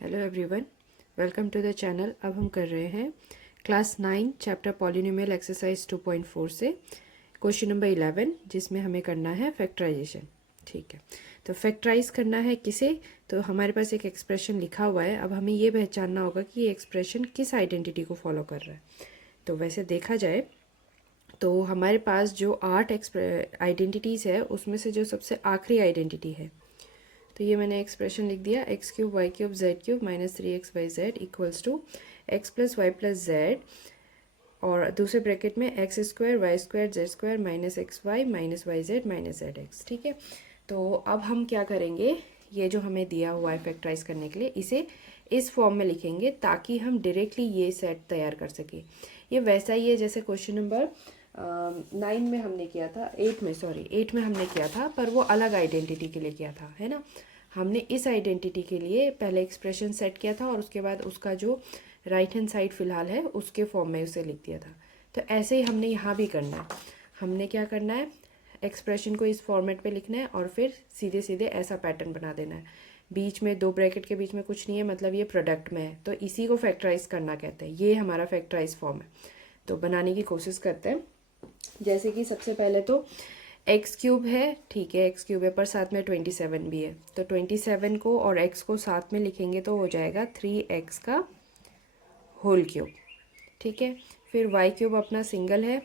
Hello everyone, welcome to the channel. अब हम कर रहे हैं क्लास 9 चैप्टर पॉलिनोमियल एक्सरसाइज 2.4 से क्वेश्चन नंबर 11, जिसमें हमें करना है फैक्टराइजेशन। ठीक है, तो फैक्टराइज करना है किसे? तो हमारे पास एक एक्सप्रेशन लिखा हुआ है। अब हमें ये पहचानना होगा कि ये एक्सप्रेशन किस आइडेंटिटी को फॉलो कर रहा है। तो वैसे देखा जाए तो हमारे पास जो 8 आइडेंटिटीज़ है उसमें से जो सबसे आखिरी आइडेंटिटी है, तो ये मैंने एक्सप्रेशन लिख दिया x cube y cube z cube minus 3x y z equals to x plus Y plus Z, और दूसरे ब्रैकेट में x square y square z square minus x y minus Y z minus z x. ठीक है, तो अब हम क्या करेंगे, ये जो हमें दिया हुआ है फैक्टराइज करने के लिए, इसे इस फॉर्म में लिखेंगे ताकि हम डायरेक्टली ये सेट तैयार कर सकें। ये वैसा ही है जैसे क्वेश्चन नंबर 9 में हमने किया था, 8 में हमने किया था, पर वो अलग आइडेंटिटी के लिए किया था, है ना। हमने इस आइडेंटिटी के लिए पहले एक्सप्रेशन सेट किया था और उसके बाद उसका जो राइट हैंड साइड फिलहाल है उसके फॉर्म में उसे लिख दिया था। तो ऐसे ही हमने यहाँ भी करना है। हमने क्या करना है, एक्सप्रेशन को इस फॉर्मेट पे लिखना है और फिर सीधे सीधे ऐसा पैटर्न बना देना है। बीच में दो ब्रैकेट के बीच में कुछ नहीं है, मतलब ये प्रोडक्ट में है, तो इसी को फैक्टराइज करना कहते हैं। ये हमारा फैक्टराइज फॉर्म है। तो बनाने की कोशिश करते हैं। जैसे कि सबसे पहले तो एक्स क्यूब है, ठीक है, एक्स क्यूब है पर साथ में 27 भी है, तो 27 को और एक्स को साथ में लिखेंगे तो हो जाएगा 3x का होल क्यूब। ठीक है, फिर वाई क्यूब अपना सिंगल है,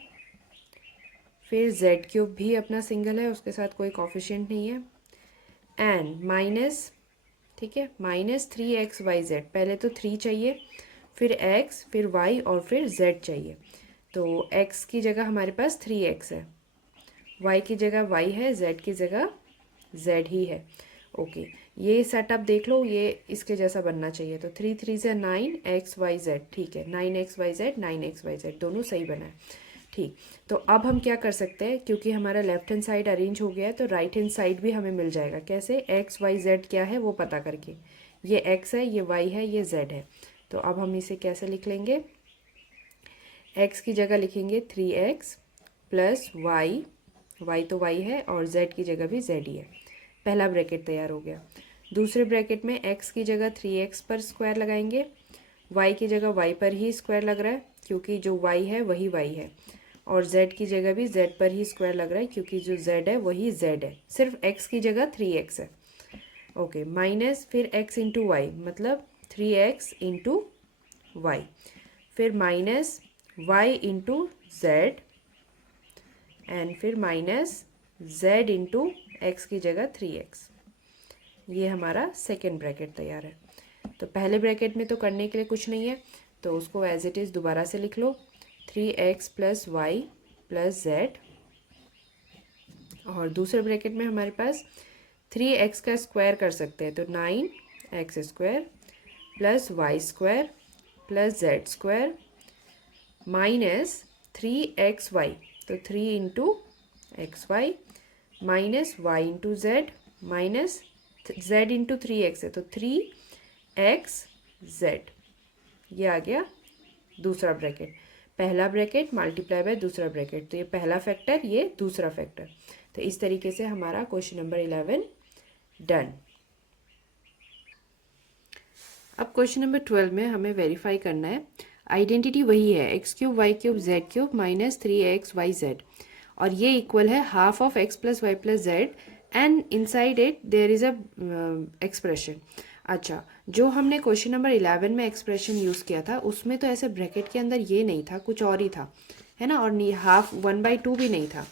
फिर जेड क्यूब भी अपना सिंगल है, उसके साथ कोई कॉफिशिएंट नहीं है, एंड माइनस, ठीक है, माइनस 3x y z। पहले तो 3 चाहिए, फिर x, फिर y और फिर z चाहिए। तो x की जगह हमारे पास 3x है, y की जगह y है, z की जगह z ही है। ओके, ये सेटअप देख लो, ये इसके जैसा बनना चाहिए। तो 3 3 से 9x y z, ठीक है, 9x y z 9x y z दोनों सही बना है। ठीक, तो अब हम क्या कर सकते हैं, क्योंकि हमारा लेफ्ट हैंड साइड अरेंज हो गया है तो राइट हैंड साइड भी हमें मिल जाएगा। कैसे? x y z क्या है वो पता करके, ये x है, ये y है, ये z है। तो अब हम इसे कैसे लिख लेंगे, x की जगह लिखेंगे 3x प्लस वाई, y तो y है और z की जगह भी z ही है। पहला ब्रैकेट तैयार हो गया। दूसरे ब्रैकेट में x की जगह 3x पर स्क्वायर लगाएंगे, y की जगह y पर ही स्क्वायर लग रहा है क्योंकि जो y है वही y है, और z की जगह भी z पर ही स्क्वायर लग रहा है क्योंकि जो z है वही z है, सिर्फ x की जगह 3x है। ओके, माइनस फिर x इंटू वाई, मतलब 3x इंटू वाई, फिर minus y into Z, and फिर माइनस z इंटू एक्स की जगह 3x। ये हमारा सेकेंड ब्रैकेट तैयार है। तो पहले ब्रैकेट में तो करने के लिए कुछ नहीं है, तो उसको एज इट इज़ दोबारा से लिख लो, 3x plus Y plus Z, और दूसरे ब्रैकेट में हमारे पास 3x का स्क्वायर कर सकते हैं, तो 9x square plus Y square plus Z square minus 3xy, तो 3 into x y minus y into z minus z into 3x है, तो 3xz। ये आ गया दूसरा ब्रैकेट। पहला ब्रैकेट मल्टीप्लाई बाय दूसरा ब्रैकेट, तो ये पहला फैक्टर, ये दूसरा फैक्टर। तो इस तरीके से हमारा क्वेश्चन नंबर 11 डन। अब क्वेश्चन नंबर 12 में हमें वेरीफाई करना है, आइडेंटिटी वही है x cube y cube z cube minus 3xy z, और ये इक्वल है half of x plus Y plus z and inside it there is a expression. अच्छा, जो हमने क्वेश्चन नंबर 11 में एक्सप्रेशन यूज़ किया था उसमें तो ऐसे ब्रैकेट के अंदर ये नहीं था, कुछ और ही था, है ना, और हाफ 1/2 भी नहीं था।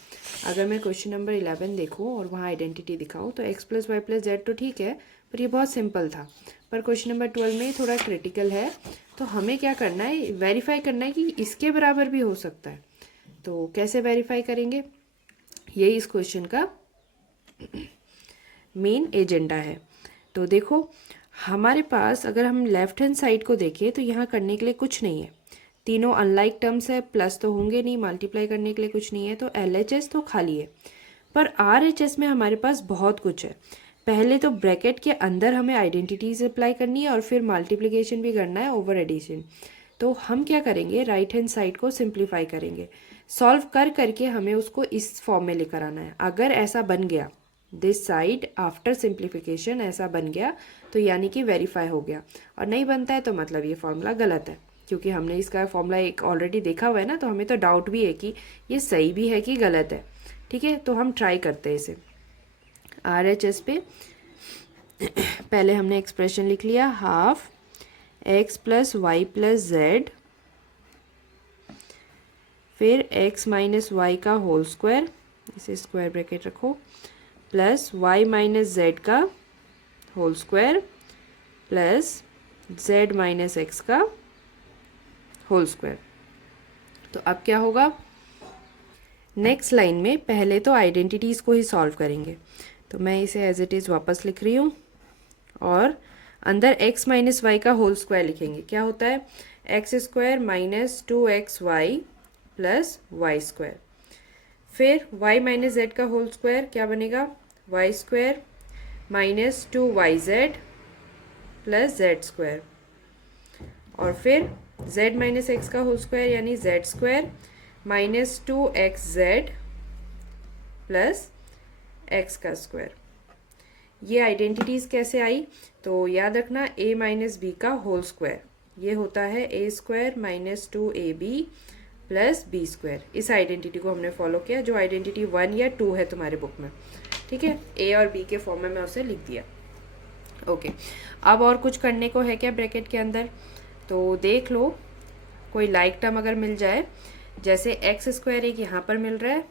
अगर मैं क्वेश्चन नंबर 11 देखूँ और वहाँ आइडेंटिटी दिखाऊँ तो x plus Y plus z तो ठीक है, पर ये बहुत सिंपल था। पर क्वेश्चन नंबर 12 में थोड़ा क्रिटिकल है, तो हमें क्या करना है, वेरीफाई करना है कि इसके बराबर भी हो सकता है। तो कैसे वेरीफाई करेंगे, ये इस क्वेश्चन का मेन एजेंडा है। तो देखो, हमारे पास अगर हम लेफ्ट हैंड साइड को देखें तो यहाँ करने के लिए कुछ नहीं है, तीनों अनलाइक टर्म्स है, प्लस तो होंगे नहीं, मल्टीप्लाई करने के लिए कुछ नहीं है, तो LHS तो खाली है। पर RHS में हमारे पास बहुत कुछ है। पहले तो ब्रैकेट के अंदर हमें आइडेंटिटीज अप्लाई करनी है और फिर मल्टीप्लिकेशन भी करना है ओवर एडिशन। तो हम क्या करेंगे, राइट हैंड साइड को सिंप्लीफाई करेंगे, सॉल्व कर करके हमें उसको इस फॉर्म में लेकर आना है। अगर ऐसा बन गया दिस साइड आफ्टर सिंप्लीफिकेशन ऐसा बन गया तो यानी कि वेरीफाई हो गया, और नहीं बनता है तो मतलब ये फॉर्मूला गलत है, क्योंकि हमने इसका फॉर्मूला एक ऑलरेडी देखा हुआ है ना, तो हमें तो डाउट भी है कि ये सही भी है कि गलत है। ठीक है, तो हम ट्राई करते हैं इसे। RHS पे पहले हमने एक्सप्रेशन लिख लिया, half x plus Y plus z, फिर x माइनस वाई का होल स्क्वायर, इसे स्क्वायर ब्रैकेट रखो, प्लस y माइनस जेड का whole square plus z minus x का होल स्क्वायर। तो अब क्या होगा, नेक्स्ट लाइन में पहले तो आइडेंटिटीज़ को ही सॉल्व करेंगे, तो मैं इसे एज इट इज़ वापस लिख रही हूँ, और अंदर x माइनस वाई का होल स्क्वायर लिखेंगे। क्या होता है, x square minus 2xy plus Y square, फिर y माइनस जेड का होल स्क्वायर क्या बनेगा, y square minus 2yz plus Z square, और फिर z माइनस एक्स का होल स्क्वायर यानी z square minus 2xz plus x का स्क्वायर। ये आइडेंटिटीज़ कैसे आई, तो याद रखना a माइनस बी का होल स्क्वायर, ये होता है a square minus 2ab plus b square. इस आइडेंटिटी को हमने फॉलो किया, जो आइडेंटिटी 1 या 2 है तुम्हारे बुक में। ठीक है, a और b के फॉर्म में मैं उसे लिख दिया। ओके, अब और कुछ करने को है क्या ब्रैकेट के अंदर, तो देख लो, कोई लाइक टर्म अगर मिल जाए, जैसे एक्स स्क्वायर एक यहाँ पर मिल रहा है,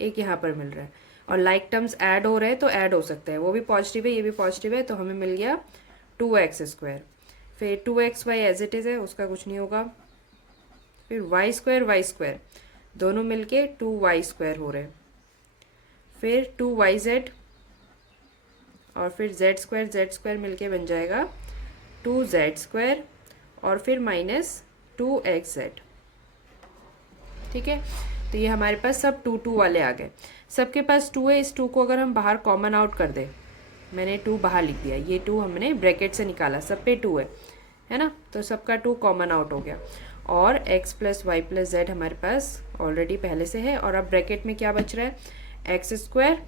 एक यहाँ पर मिल रहा है, और लाइक टर्म्स ऐड हो रहे हैं तो ऐड हो सकते हैं, वो भी पॉजिटिव है ये भी पॉजिटिव है, तो हमें मिल गया 2x स्क्वायर, फिर 2xy एज इट इज़ है, उसका कुछ नहीं होगा, फिर वाई स्क्वायर दोनों मिलके 2y स्क्वायर हो रहे हैं, फिर 2yz, और फिर z स्क्वायर मिलके बन जाएगा 2z स्क्वायर, और फिर माइनस 2xz। ठीक है, तो ये हमारे पास सब 2 वाले आ गए, सबके पास 2 है, इस 2 को अगर हम बाहर कॉमन आउट कर दें, मैंने 2 बाहर लिख दिया, ये 2 हमने ब्रैकेट से निकाला, सब पे 2 है ना, तो सबका 2 कॉमन आउट हो गया, और x plus Y plus z हमारे पास ऑलरेडी पहले से है, और अब ब्रैकेट में क्या बच रहा है, x square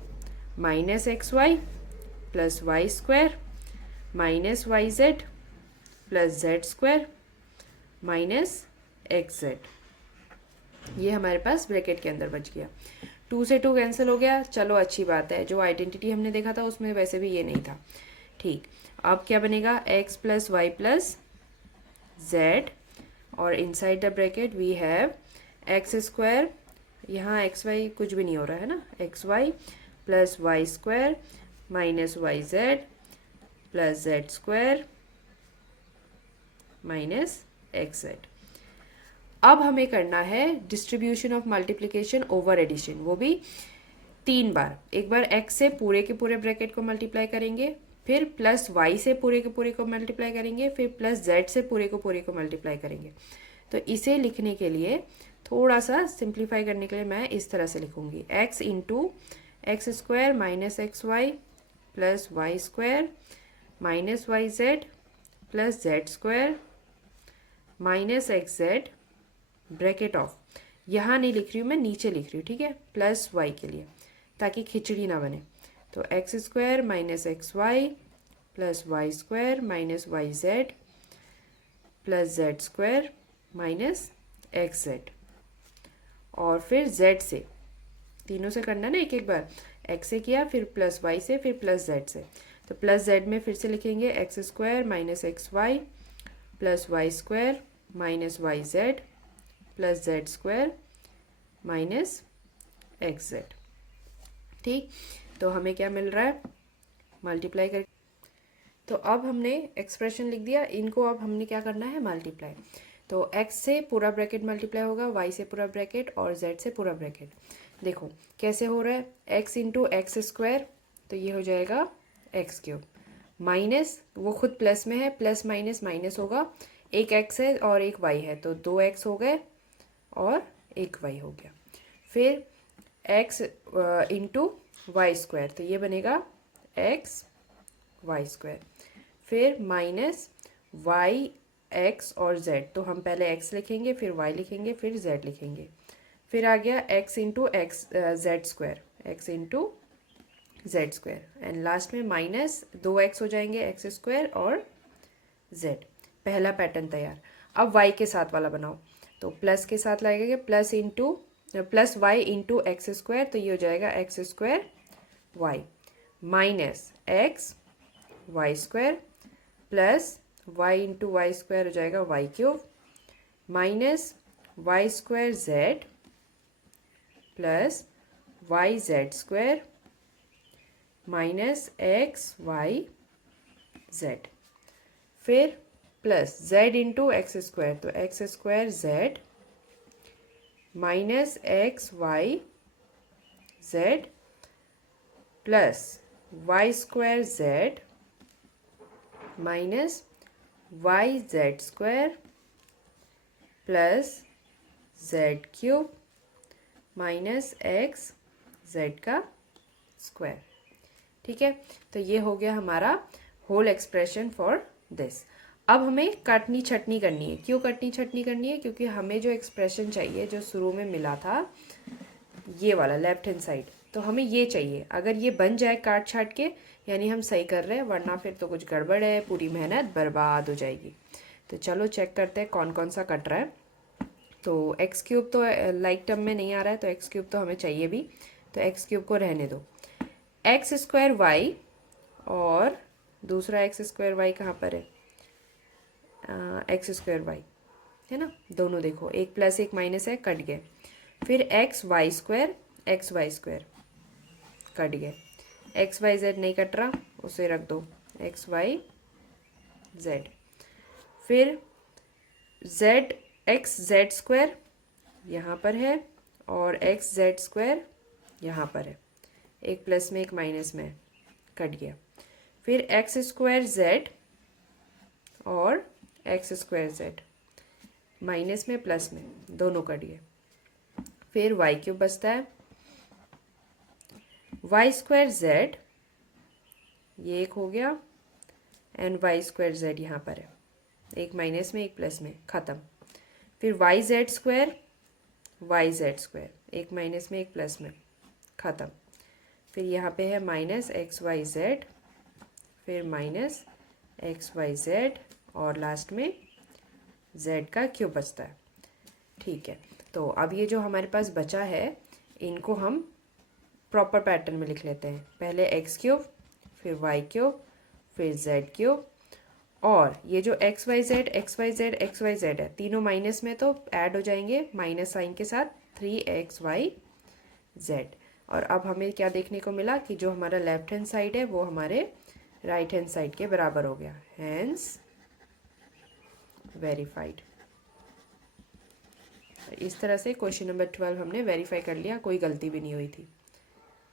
minus x Y plus Y square minus Y Z plus Z square minus x z, ये हमारे पास ब्रैकेट के अंदर बच गया। 2 से 2 कैंसिल हो गया, चलो अच्छी बात है, जो आइडेंटिटी हमने देखा था उसमें वैसे भी ये नहीं था। ठीक, अब क्या बनेगा, x plus Y plus Z, और inside the bracket we have X square, यहाँ एक्स वाई कुछ भी नहीं हो रहा है ना, X Y plus Y square minus Y Z plus Z square minus x Z. अब हमें करना है distribution of multiplication over addition, वो भी 3 बार, एक बार x से पूरे के पूरे ब्रैकेट को मल्टीप्लाई करेंगे, फिर प्लस y से पूरे के पूरे को मल्टीप्लाई करेंगे, फिर प्लस z से पूरे को मल्टीप्लाई करेंगे। तो इसे लिखने के लिए थोड़ा सा सिंप्लीफाई करने के लिए मैं इस तरह से लिखूंगी, x into x square minus x Y plus Y square minus Y Z plus Z square minus x z bracket of, यहाँ नहीं लिख रही हूँ मैं, नीचे लिख रही हूँ, ठीक है, प्लस वाई के लिए, ताकि खिचड़ी ना बने। तो x square minus x Y plus Y square minus Y Z plus Z square minus x z, और फिर जेड से, तीनों से करना ना एक एक बार, एक्स से किया, फिर प्लस वाई से, फिर प्लस जेड से, तो प्लस जेड में फिर से लिखेंगे x square minus x Y plus Y square minus Y Z plus Z square minus x z. ठीक, तो हमें क्या मिल रहा है, मल्टीप्लाई कर, तो अब हमने एक्सप्रेशन लिख दिया, इनको अब हमने क्या करना है, मल्टीप्लाई। तो x से पूरा ब्रैकेट मल्टीप्लाई होगा, y से पूरा ब्रैकेट और z से पूरा ब्रैकेट। देखो कैसे हो रहा है, x इंटू एक्स स्क्वायर, तो ये हो जाएगा एक्स क्यूब, माइनस वो खुद प्लस में है, प्लस माइनस माइनस होगा, एक x है और एक y है, तो 2x हो गए और एक y हो गया, फिर x इंटू वाई स्क्वायर, तो ये बनेगा x वाई स्क्वायर, फिर माइनस y x और z, तो हम पहले x लिखेंगे, फिर y लिखेंगे, फिर z लिखेंगे, फिर आ गया x into x Z square, x into Z square and last में माइनस 2x हो जाएंगे एक्स स्क्वायर और जेड। पहला पैटर्न तैयार। अब y के साथ वाला बनाओ, तो प्लस के साथ लगेगा plus Y into x square, तो ये हो जाएगा X square Y minus x Y square plus Y into Y square हो जाएगा Y cube minus Y square Z plus Y Z square minus x Y Z, फिर plus Z into x square, तो x square Z minus x Y Z plus Y square Z minus Y Z square plus Z cube minus x Z का square. ठीक है, तो ये हो गया हमारा होल एक्सप्रेशन फॉर दिस। अब हमें काटनी छटनी करनी है। क्यों कटनी छटनी करनी है? क्योंकि हमें जो एक्सप्रेशन चाहिए जो शुरू में मिला था ये वाला लेफ्ट हैंड साइड, तो हमें ये चाहिए। अगर ये बन जाए काट छाट के यानी हम सही कर रहे हैं, वरना फिर तो कुछ गड़बड़ है, पूरी मेहनत बर्बाद हो जाएगी। तो चलो चेक करते हैं कौन कौन सा कट रहा है। तो एक्स क्यूब तो लाइक टर्म में नहीं आ रहा है, तो एक्स क्यूब तो हमें चाहिए भी, तो एक्स क्यूब को रहने दो। एक्स स्क्वायर वाई और दूसरा एक्स स्क्वायर वाई कहाँ पर है? एक्स स्क्वायर वाई है ना, दोनों देखो एक प्लस एक माइनस है, कट गए। फिर एक्स वाई स्क्वायर कट गए। एक्स वाई जेड नहीं कट रहा, उसे रख दो एक्स वाई जेड। फिर जेड एक्स जेड स्क्वायर यहाँ पर है और एक्स जेड स्क्वायर यहाँ पर है, एक प्लस में एक माइनस में, कट गया। फिर एक्स स्क्वायर जेड और एक्स स्क्वायर जेड माइनस में प्लस में दोनों कट गए। फिर वाई क्यूब बचता है, वाई स्क्वायर जेड ये एक हो गया एंड वाई स्क्वायर जेड यहाँ पर है, एक माइनस में एक प्लस में, ख़त्म। फिर वाई जेड स्क्वायर एक माइनस में एक प्लस में, ख़त्म। फिर यहाँ पे है माइनस एक्स वाई जेड, फिर माइनस एक्स वाई जेड और लास्ट में जेड का क्यूब बचता है। ठीक है, तो अब ये जो हमारे पास बचा है इनको हम प्रॉपर पैटर्न में लिख लेते हैं। पहले एक्स क्यूब, फिर वाई क्यूब, फिर जेड क्यूब, और ये जो एक्स वाई जेड है तीनों माइनस में तो ऐड हो जाएंगे माइनस साइन के साथ 3xy z। और अब हमें क्या देखने को मिला कि जो हमारा लेफ्ट हैंड साइड है वो हमारे राइट हैंड साइड के बराबर हो गया, हैंस वेरीफाइड। इस तरह से क्वेश्चन नंबर 12 हमने वेरीफाई कर लिया, कोई गलती भी नहीं हुई थी।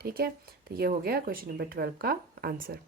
ठीक है, तो ये हो गया क्वेश्चन नंबर 12 का आंसर।